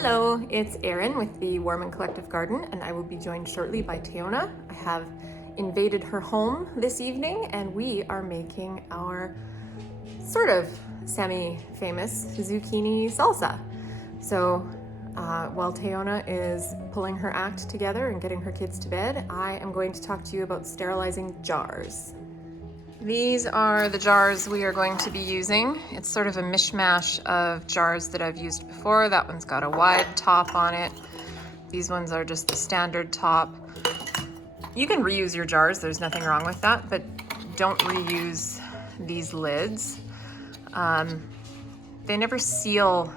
Hello, it's Erin with the Warman Collective Garden, and I will be joined shortly by Tayona. I have invaded her home this evening, and we are making our sort of semi-famous zucchini salsa. So while Tayona is pulling her act together and getting her kids to bed, I am going to talk to you about sterilizing jars. These are the jars we are going to be using. It's sort of a mishmash of jars that I've used before. That one's got a wide top on it. These ones are just the standard top. You can reuse your jars, there's nothing wrong with that, but don't reuse these lids. They never seal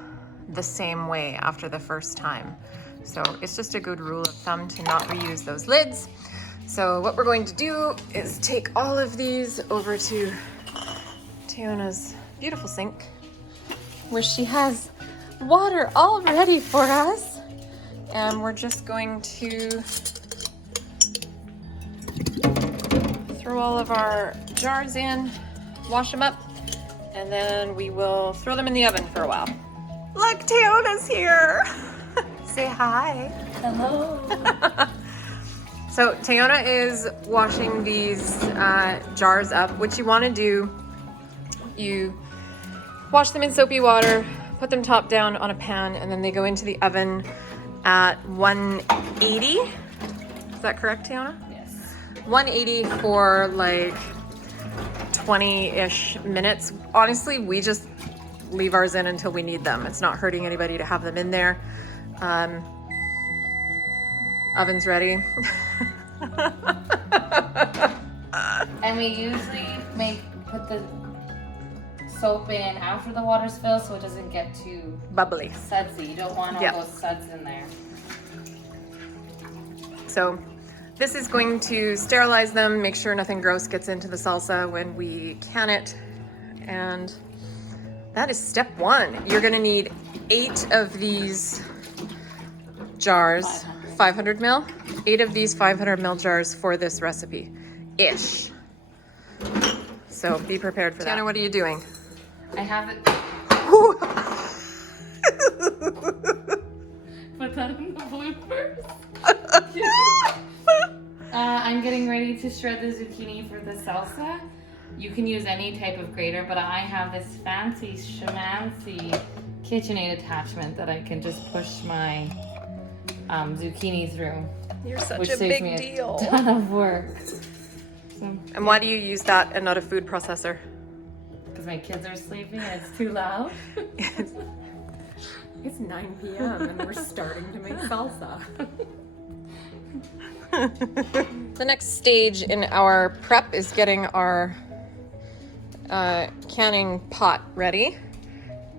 the same way after the first time. So it's just a good rule of thumb to not reuse those lids. So what we're going to do is take all of these over to Tayona's beautiful sink, where she has water all ready for us. And we're just going to throw all of our jars in, wash them up, and then we will throw them in the oven for a while. Look, Tayona's here. Say hi. Hello. So Tayona is washing these jars up. What you want to do, you wash them in soapy water, put them top down on a pan, and then they go into the oven at 180. Is that correct, Tayona? Yes. 180 for like 20-ish minutes. Honestly, we just leave ours in until we need them. It's not hurting anybody to have them in there. Oven's ready. And we usually put the soap in after the water's filled so it doesn't get too Bubbly. sudsy. You don't want all those suds in there. So this is going to sterilize them, make sure nothing gross gets into the salsa when we can it. And that is step one. You're gonna need 8 of these jars, 500 ml, 8 of these 500 ml jars for this recipe-ish. So be prepared for that. Tayona, what are you doing? I have it. Put that in the bloopers. I'm getting ready to shred the zucchini for the salsa. You can use any type of grater, but I have this fancy schmancy KitchenAid attachment that I can just push my zucchini through. You're such which a saves big me deal. a ton of work. So, And why do you use that and not a food processor? because my kids are sleeping and it's too loud. It's 9 p.m. and we're starting to make salsa. The next stage in our prep is getting our canning pot ready.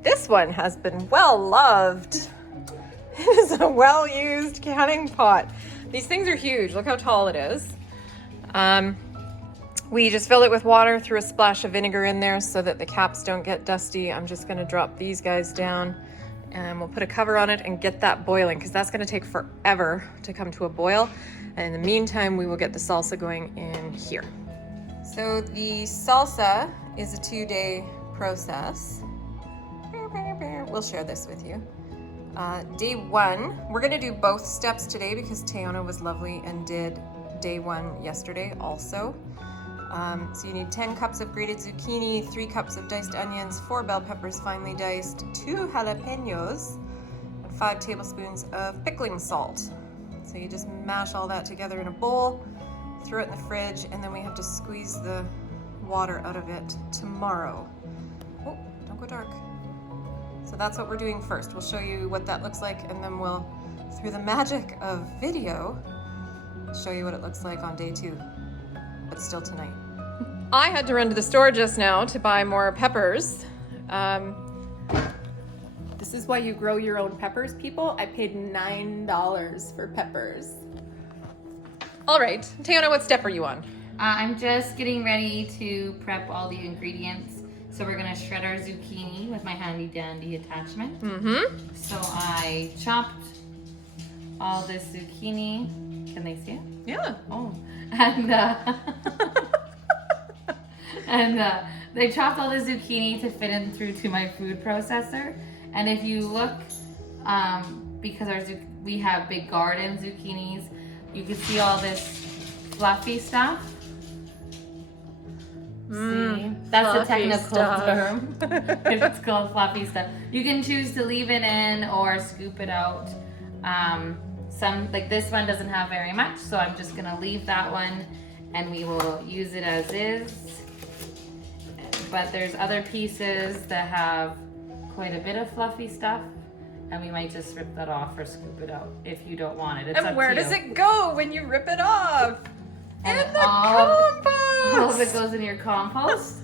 This one has been well loved. It is a well-used canning pot. These things are huge. Look how tall it is. We just fill it with water, threw a splash of vinegar in there so that the caps don't get dusty. I'm just gonna drop these guys down and we'll put a cover on it and get that boiling, because that's gonna take forever to come to a boil. And in the meantime, we will get the salsa going in here. So the salsa is a 2-day process. We'll share this with you. Day 1, we're gonna do both steps today because Tayona was lovely and did day 1 yesterday also. So you need 10 cups of grated zucchini, 3 cups of diced onions, 4 bell peppers finely diced, 2 jalapenos, and 5 tablespoons of pickling salt. So you just mash all that together in a bowl, throw it in the fridge, and then we have to squeeze the water out of it tomorrow. Oh, don't go dark. So that's what we're doing first. We'll show you what that looks like, and then we'll, through the magic of video, show you what it looks like on day 2, but still tonight. I had to run to the store just now to buy more peppers. This is why you grow your own peppers, people. I paid $9 for peppers. All right, Tayona, what step are you on? I'm just getting ready to prep all the ingredients. So we're gonna shred our zucchini with my handy dandy attachment. Mm-hmm. So I chopped all this zucchini. Can they see it? Yeah. Oh, and they chopped all the zucchini to fit in through to my food processor. And if you look because we have big garden zucchinis. You can see all this fluffy stuff. See? That's the technical term. It's called fluffy stuff. You can choose to leave it in or scoop it out. Some, like this one doesn't have very much, so I'm just gonna leave that one and we will use it as is. But there's other pieces that have quite a bit of fluffy stuff, and we might just rip that off or scoop it out if you don't want it. It's And up where to does you. it go when you rip it off? And in the all compost! of it goes in your compost.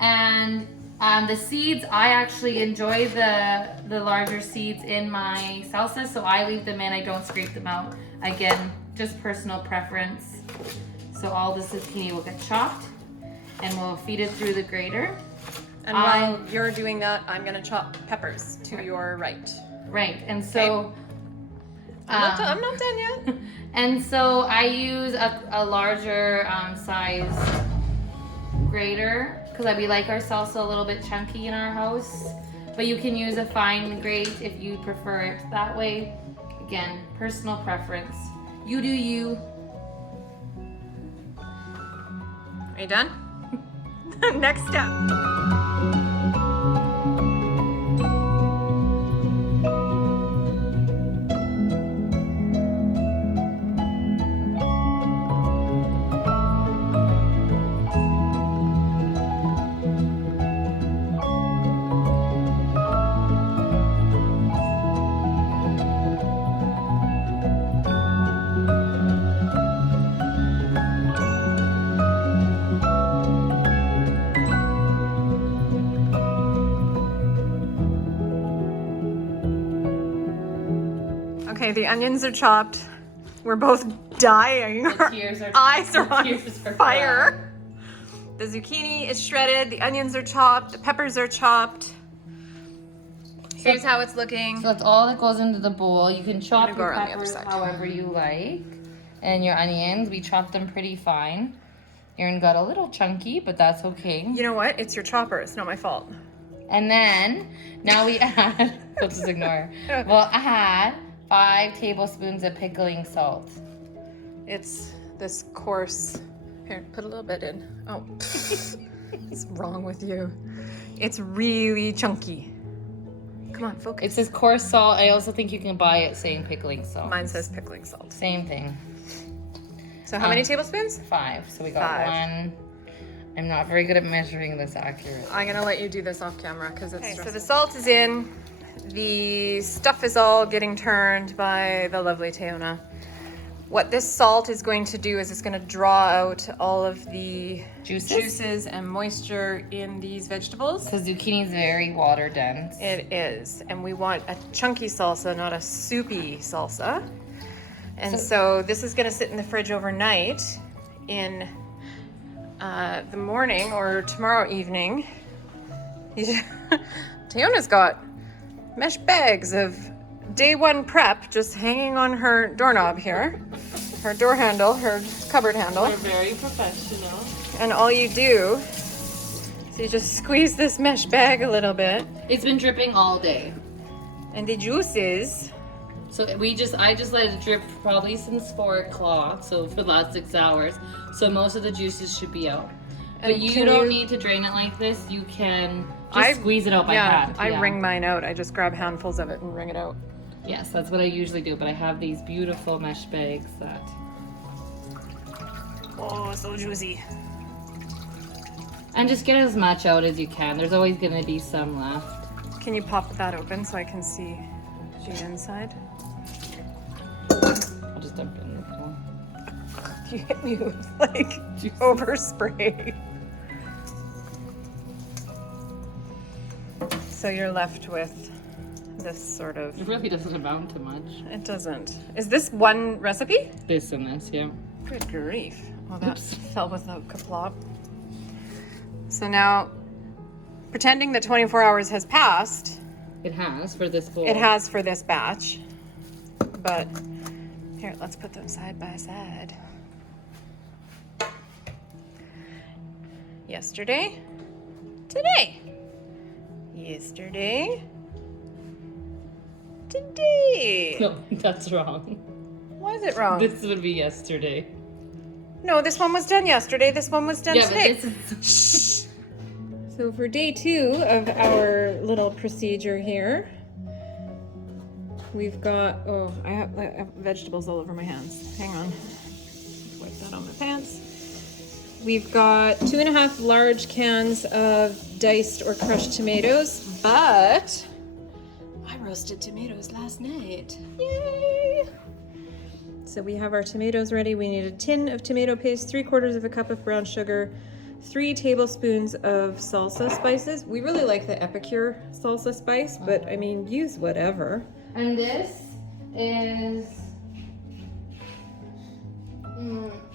And the seeds, I actually enjoy the larger seeds in my salsa, so I leave them in. I don't scrape them out. Again, just personal preference. So all the zucchini will get chopped, and we'll feed it through the grater. And while you're doing that, I'm gonna chop peppers to your right. Right, and so I'm not done yet. and so I use a larger size grater because we like our salsa a little bit chunky in our house. But you can use a fine grate if you prefer it that way. Again, personal preference. You do you. Are you done? Next step. Okay, the onions are chopped. We're both dying. Our eyes are on fire. The zucchini is shredded. The onions are chopped. The peppers are chopped. Here's how it's looking. So that's all that goes into the bowl. You can chop your on the other peppers side. however you like. And your onions, we chop them pretty fine. Erin got a little chunky, but that's okay. You know what? It's your chopper. It's not my fault. And then, now we add, we'll just ignore. We'll add 5 tablespoons of pickling salt. It's this coarse. Here, put a little bit in. Oh, what's wrong with you? It's really chunky. Come on, focus. It says coarse salt. I also think you can buy it saying pickling salt. Mine says pickling salt. Same thing. So how many tablespoons? 5. So we got 5. 1. I'm not very good at measuring this accurately. I'm gonna let you do this off camera because it's stressful. So the salt is in. The stuff is all getting turned by the lovely Tayona. What this salt is going to do is it's going to draw out all of the juices and moisture in these vegetables. Because zucchini is very water dense. It is. And we want a chunky salsa, not a soupy salsa. And so this is going to sit in the fridge overnight. In the morning or tomorrow evening, Tayona's got mesh bags of day one prep just hanging on her doorknob here, her door handle, her cupboard handle. We're very professional. And all you do is you just squeeze this mesh bag a little bit. It's been dripping all day. And the juices. So I just let it drip probably since 4 o'clock, so for the last 6 hours. So most of the juices should be out. But And you don't need to drain it like this. You can just squeeze it out by hand. I wring mine out. I just grab handfuls of it and wring it out. Yes, that's what I usually do, but I have these beautiful mesh bags that... Oh, so juicy. And just get as much out as you can. There's always going to be some left. Can you pop that open so I can see the inside? I'll just dump it in the bowl. You hit me with like overspray. So you're left with this sort of... It really doesn't amount to much. It doesn't. Is this one recipe? This and this, yeah. Good grief. Well, that fell without kaplop. So now, pretending that 24 hours has passed. It has for this bowl. It has for this batch. But here, let's put them side by side. Yesterday, today. Yesterday, today. No, that's wrong. Why is it wrong? This would be yesterday. No, this one was done yesterday. This one was done Yeah, today. but this is... So for day 2 of our little procedure here, we've got, oh, I have vegetables all over my hands. Hang on. Wipe that on my pants. We've got 2.5 large cans of diced or crushed tomatoes, but I roasted tomatoes last night. Yay! So we have our tomatoes ready. We need a tin of tomato paste, 3/4 of a cup of brown sugar, 3 tablespoons of salsa spices. We really like the Epicure salsa spice, but I mean, use whatever. And this is...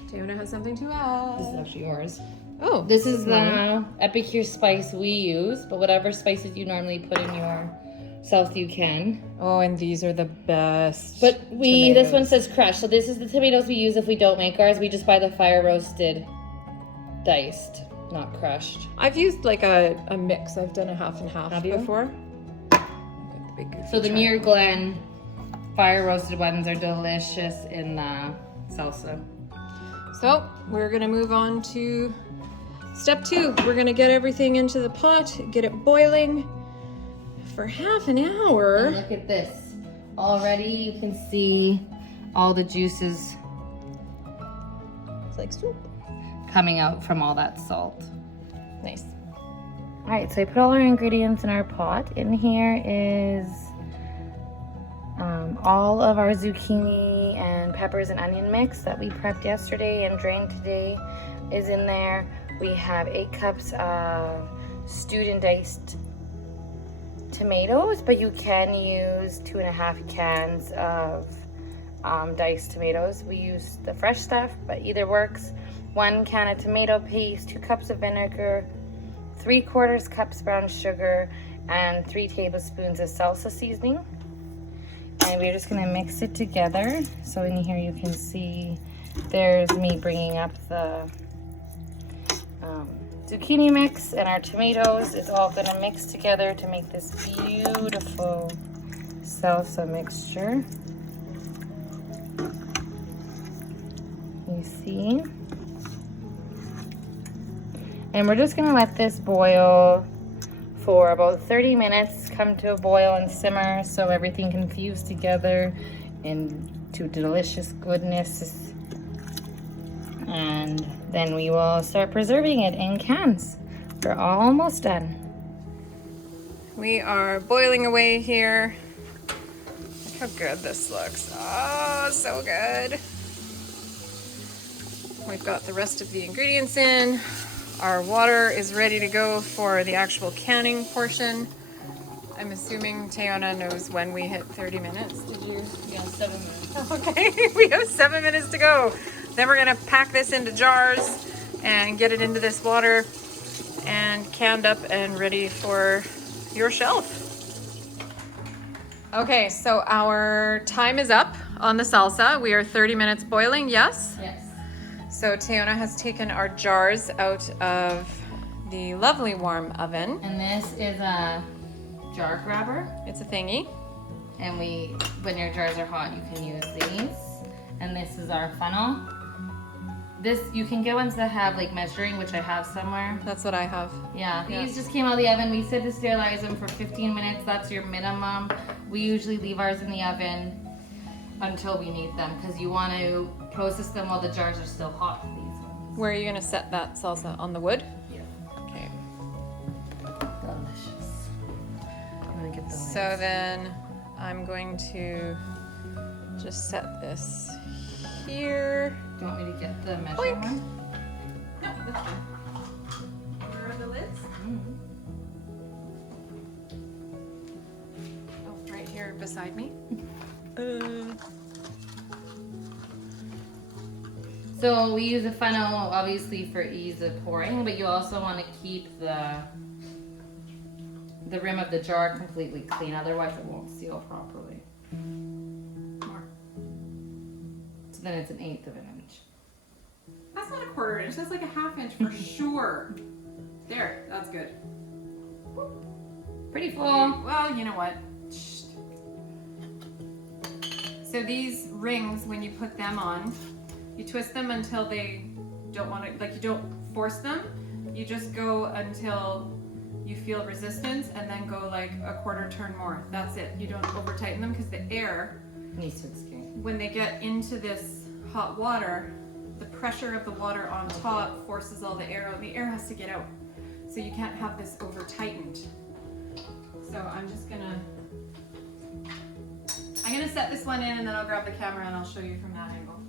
Tayona has something to add. This is actually yours. Oh, This is the Epicure spice we use, but whatever spices you normally put in your salsa you can. Oh, and these are the best. But tomatoes. this one says crushed, so this is the tomatoes we use if we don't make ours. We just buy the fire roasted, diced, not crushed. I've used like a mix. I've done a half and half Have you? before. So the Muer Glen fire roasted ones are delicious in salsa. So we're gonna move on to step 2. We're gonna get everything into the pot, get it boiling for half an hour. And look at this. Already you can see all the juices It's like soup. coming out from all that salt. Nice. All right, so I put all our ingredients in our pot. In here is all of our zucchini and peppers and onion mix that we prepped yesterday and drained today is in there. We have 8 cups of stewed and diced tomatoes, but you can use 2.5 cans of diced tomatoes. We use the fresh stuff, but either works. 1 can of tomato paste, 2 cups of vinegar, 3/4 cups brown sugar, and 3 tablespoons of salsa seasoning. And we're just gonna mix it together. So in here you can see there's me bringing up the zucchini mix, and our tomatoes is all gonna mix together to make this beautiful salsa mixture. You see? And we're just gonna let this boil for about 30 minutes, come to a boil and simmer so everything can fuse together into delicious goodness. And then we will start preserving it in cans. We're almost done. We are boiling away here. Look how good this looks. Oh, so good. We've got the rest of the ingredients in. Our water is ready to go for the actual canning portion. I'm assuming Tayona knows when we hit 30 minutes. Did you? Yeah, 7 minutes. Okay, we have 7 minutes to go. Then we're gonna pack this into jars and get it into this water and canned up and ready for your shelf. Okay, so our time is up on the salsa. We are 30 minutes boiling, yes? Yes. So Tayona has taken our jars out of the lovely warm oven. And this is a jar grabber. It's a thingy. And when your jars are hot, you can use these. And this is our funnel. This, you can get ones that have like measuring, which I have somewhere. That's what I have. Yeah, Yeah. these just came out of the oven. We said to sterilize them for 15 minutes. That's your minimum. We usually leave ours in the oven until we need them because you want to process them while the jars are still hot for these ones. Where are you gonna set that salsa? On the wood? Yeah. Okay. Delicious. I'm gonna get the So lids. then I'm going to just set this here. Do you want me to get the measuring Boink. one? No, that's fine. Where are the lids? Oh, right here beside me. So we use a funnel obviously for ease of pouring, but you also want to keep the rim of the jar completely clean, otherwise it won't seal properly. More. So then it's 1/8 of an inch. That's not a 1/4 inch. That's like a 1/2 inch for sure. There, that's good. Pretty full. Well, you know what? So these rings, when you put them on, you twist them until they don't want to, like you don't force them. You just go until you feel resistance and then go like a quarter turn more. That's it. You don't over tighten them because the air needs to escape. When they get into this hot water, the pressure of the water on top forces all the air out. The air has to get out. So you can't have this over tightened. So I'm gonna set this one in and then I'll grab the camera and I'll show you from that angle.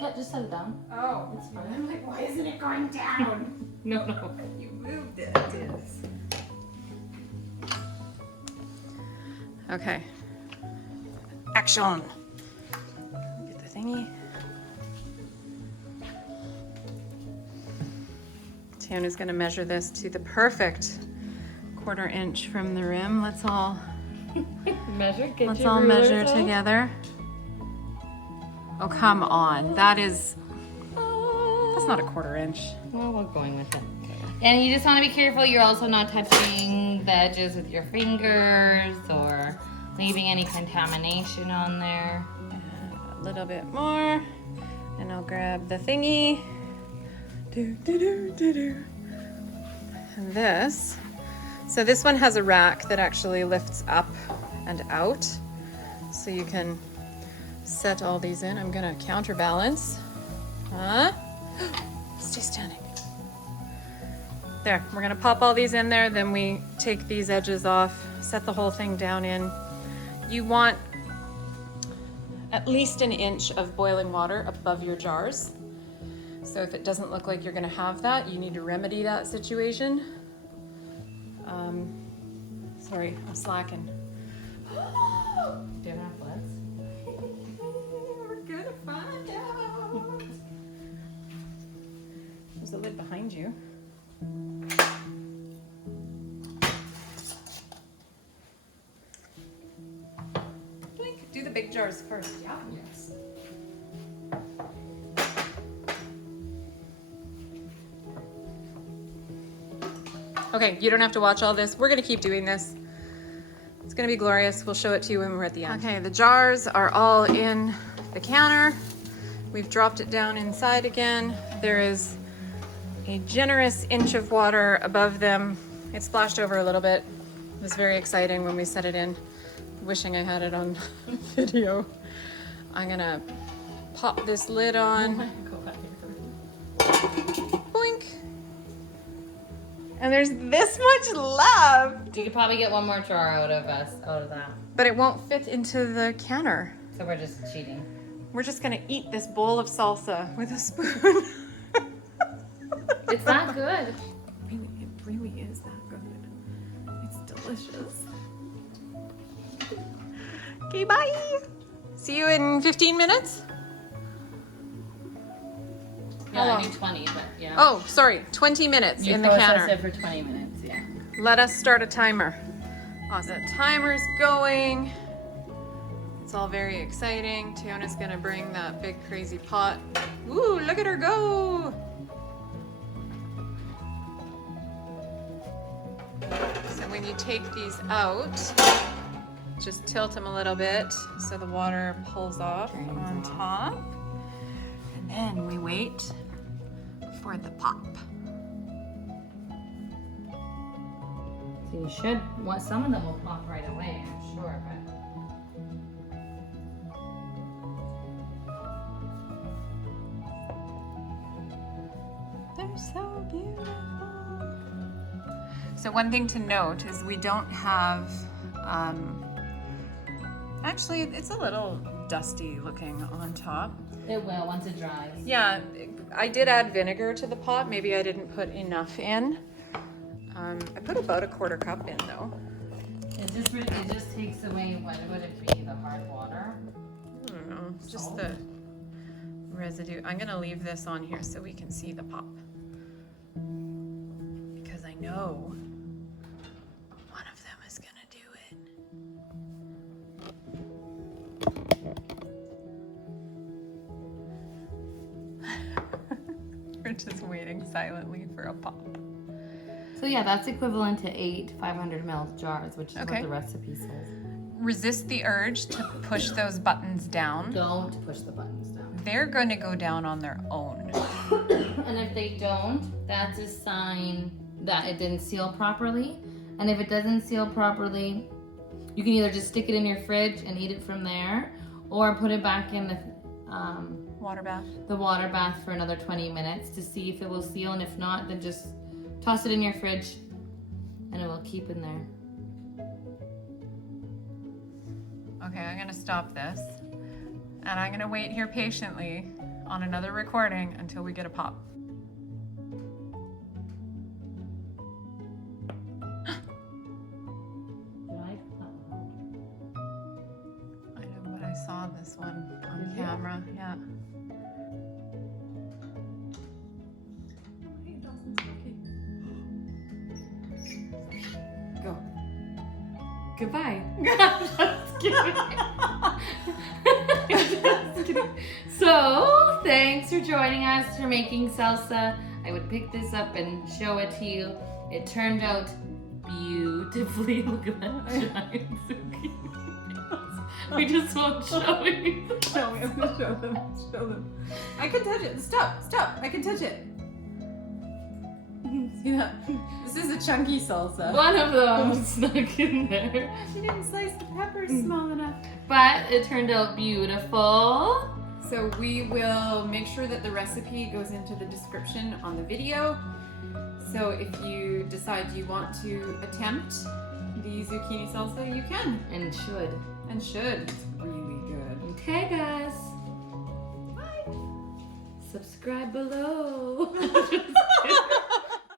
Yeah, just set it down. Oh, it's fine. I'm like, why isn't it going down? No. You moved it. Yes. Okay. Action. Get the thingy. Tayona's gonna measure this to the perfect 1/4 inch from the rim. Let's all measure together. Oh, come on. That's not a 1/4 inch. Well, we're going with it. And you just want to be careful you're also not touching the edges with your fingers or leaving any contamination on there. A little bit more. And I'll grab the thingy. And this. So this one has a rack that actually lifts up and out. So you can set all these in. I'm gonna counterbalance. Stay standing. There, we're gonna pop all these in there, then we take these edges off, set the whole thing down in. You want at least 1 inch of boiling water above your jars. So if it doesn't look like you're gonna have that, you need to remedy that situation. Sorry, I'm slacking. Do you have floods? We're gonna find out. There's a lid behind you. Do the big jars first. Yeah. Yes. Okay, you don't have to watch all this. We're gonna keep doing this. It's gonna be glorious. We'll show it to you when we're at the end. Okay, the jars are all in the canner. We've dropped it down inside again. There is a generous inch of water above them. It splashed over a little bit. It was very exciting when we set it in. Wishing I had it on video. I'm gonna pop this lid on. Boink. And there's this much left. You could probably get one more jar out of that. But it won't fit into the canner. So we're just cheating. We're just gonna eat this bowl of salsa with a spoon. It's that good. It really is that good. It's delicious. Okay, bye. See you in 15 minutes. Yeah, I need 20, but yeah. Oh, sorry, 20 minutes in the canner. You process it for 20 minutes, yeah. Let us start a timer. Awesome. The timer's going. It's all very exciting. Tayona's gonna bring that big crazy pot. Ooh, look at her go. So when you take these out, just tilt them a little bit so the water pulls off on top. And then we wait for the pop. So you should, some of them will pop right away, I'm sure, but. They're so beautiful. So one thing to note is we don't have, actually it's a little dusty looking on top. It will once it dries. Yeah, I did add vinegar to the pot. Maybe I didn't put enough in. I put about 1/4 cup in though. It just takes away, what would it be, the hard water? I don't know, just the residue. I'm gonna leave this on here so we can see the pop. Because I know one of them is gonna do it. We're just waiting silently for a pop. So yeah, that's equivalent to 8 500 ml jars, which is Okay. what the recipe says. Resist the urge to push those buttons down. Don't push the buttons down. They're going to go down on their own. And if they don't, that's a sign that it didn't seal properly. And if it doesn't seal properly, you can either just stick it in your fridge and eat it from there, or put it back in the Water bath. water bath for another 20 minutes to see if it will seal. And if not, then just toss it in your fridge and it will keep in there. Okay, I'm gonna stop this. And I'm gonna wait here patiently on another recording until we get a pop. I know, but I saw this one on camera, yeah. Go. Goodbye. Just kidding. Just kidding. So, thanks for joining us for making salsa. I would pick this up and show it to you. It turned out beautifully. Look at that giant zucchini. We just won't show you. No, we have to show them. Show them. I can touch it. Stop. Stop. I can touch it. See that? This is a chunky salsa. One of them snuck in there. She didn't slice the peppers small enough. But it turned out beautiful. So we will make sure that the recipe goes into the description on the video. So if you decide you want to attempt the zucchini salsa, you can. And should. And should. It's really good. Okay, guys. Bye. Subscribe below.